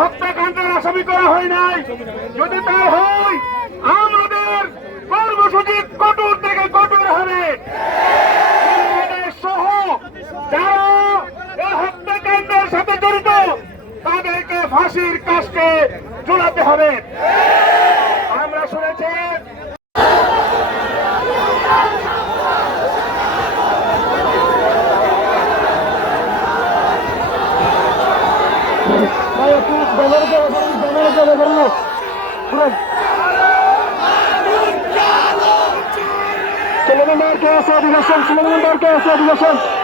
হত্যাকাণ্ডের আসামি করা হয় নাই। যদি তা হয় আমাদের কর্মসূচি কঠোর থেকে কঠোর হবে সহ যারা এই হত্যাকাণ্ডের সাথে জড়িত তাদেরকে ফাঁসির কাজকে ঝুলাতে হবে। আমরা শুনেছি Selamat Marquez, Edison, Selamat Marquez, Edison.